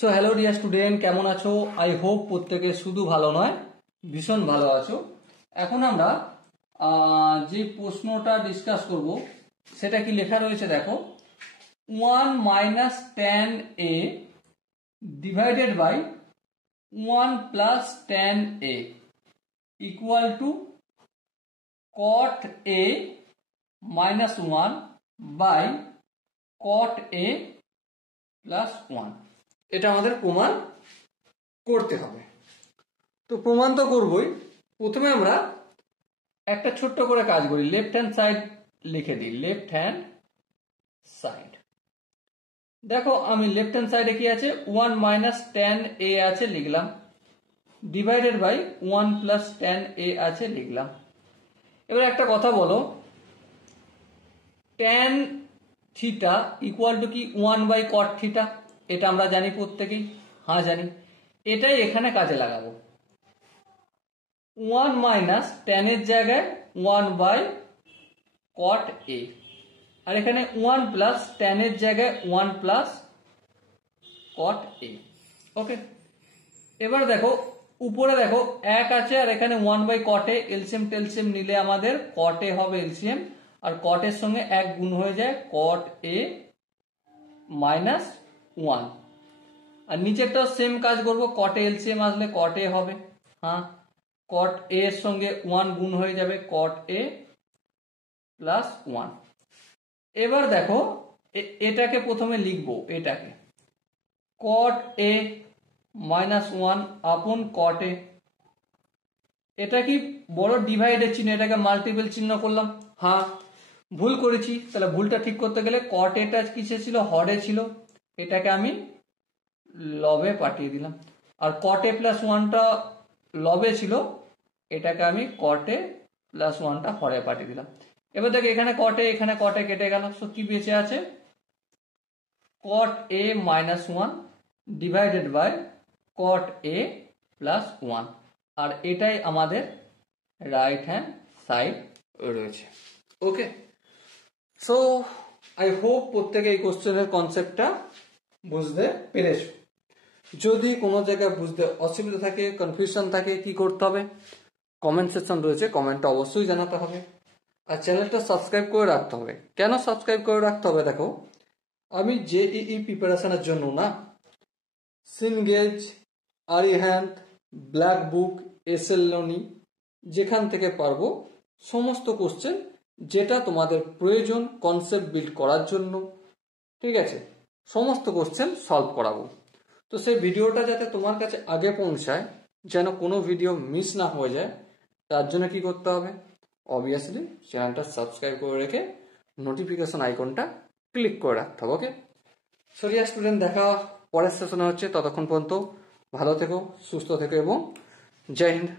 So hello dear student, কেমন আছো? I hope প্রত্যেকে শুধু ভালো নয়, ভীষণ ভালো আছো। এখন আমরা যে প্রশ্নটা ডিসকাস করব সেটা কি লেখা রয়েছে দেখো। 1 minus tan a divided by 1 plus tan a equal to cot a minus 1 by cot a plus 1। এটা আমাদের প্রমাণ করতে হবে। তো প্রমাণ তো করবই, প্রথমে আমরা একটা ছোট্ট করে কাজ করি, লেফট হ্যান্ড সাইড লিখে দিই। লেফট হ্যান্ড সাইড দেখো, আমি লেফট হ্যান্ড সাইডে কি আছে, 1 মাইনাস tan a আছে লিখলাম, divided by 1 plus tan a আছে লিখলাম। এবার একটা কথা বলো, tan থিটা ইকুয়াল টু কি 1 বাই cot থিটা? এটা আমরা জানি প্রত্যেকেই, হ্যাঁ জানি। এটাই এখানে কাজে লাগাবো। 1 মাইনাস tan এর জায়গায় 1 বাই cot a, আর এখানে 1 প্লাস tan এর জায়গায় 1 প্লাস cot a। ওকে, এবার দেখো উপরে দেখো 1 আছে আর এখানে 1 বাই cot a, এলসিএম টেলসিএম নিলে আমাদের cot a হবে এলসিএম, আর cot এর সঙ্গে 1 গুণ হয়ে যায় cot a মাইনাস 1। আর নিচেরটাও সেম কাজ করব, cot a এলসিএম আসলে cot a হবে, হ্যাঁ cot a এর সঙ্গে 1 গুণ হয়ে যাবে cot a প্লাস 1। এবার দেখো এটাকে প্রথমে লিখবো, এটাকে cot a মাইনাস 1 আপন cot a। এটা কি বড় ডিভাইডের চিহ্ন, এটাকে মাল্টিপল চিহ্ন করলাম, হ্যাঁ ভুল করেছি। তাহলে ভুলটা ঠিক করতে গেলে cot a টা কিসে ছিল, হরে ছিল, এটাকে আমি লবে পাঠিয়ে দিলাম। আর cot a প্লাস 1টা লবে ছিল, এটাকে আমি cot a প্লাস 1টা হরে পাঠিয়ে দিলাম। এবার দেখো এখানে cot a এখানে cot a কেটে গেল, সো কি বেঁচে আছে, cot a minus 1 divided by cot a plus 1। আর এটাই আমাদের রাইট হ্যান্ড সাইড রয়েছে। ওকে, সো আই হোপ প্রত্যেকে এই কোশ্চেনের কনসেপ্টটা বুঝতে পেরেছো। যদি কোনো জায়গায় বুঝতে অসুবিধা থাকে, কনফিউশন থাকে, কি করতে হবে, কমেন্ট সেকশন রয়েছে, কমেন্টটা অবশ্যই জানাতে হবে। আর চ্যানেলটা সাবস্ক্রাইব করে রাখতে হবে। কেন সাবস্ক্রাইব করে রাখতে হবে দেখো, আমি জেইই প্রিপারেশনের জন্য না, সিনগেজ, আরিহ্যান্ড, ব্ল্যাক বুক, এসএলনি, যেখান থেকে পারবো সমস্ত কোশ্চেন যেটা তোমাদের প্রয়োজন কনসেপ্ট বিল্ড করার জন্য, ঠিক আছে, সমস্ত কোশ্চেন সলভ করাবো। তো সেই ভিডিওটা যাতে তোমার কাছে আগে পৌঁছায়, যেন কোনো ভিডিও মিস না হয়ে যায়, তার জন্য কি করতে হবে, অবভিয়াসলি চ্যানেলটা সাবস্ক্রাইব করে রেখে নোটিফিকেশন আইকনটা ক্লিক করে রাখতে হবে। ওকে, সরিয়া স্টুডেন্ট, দেখা পরের সেশনে হচ্ছে, ততক্ষণ পর্যন্ত ভালো থেকো, সুস্থ থেকো এবং জয় হিন্দ।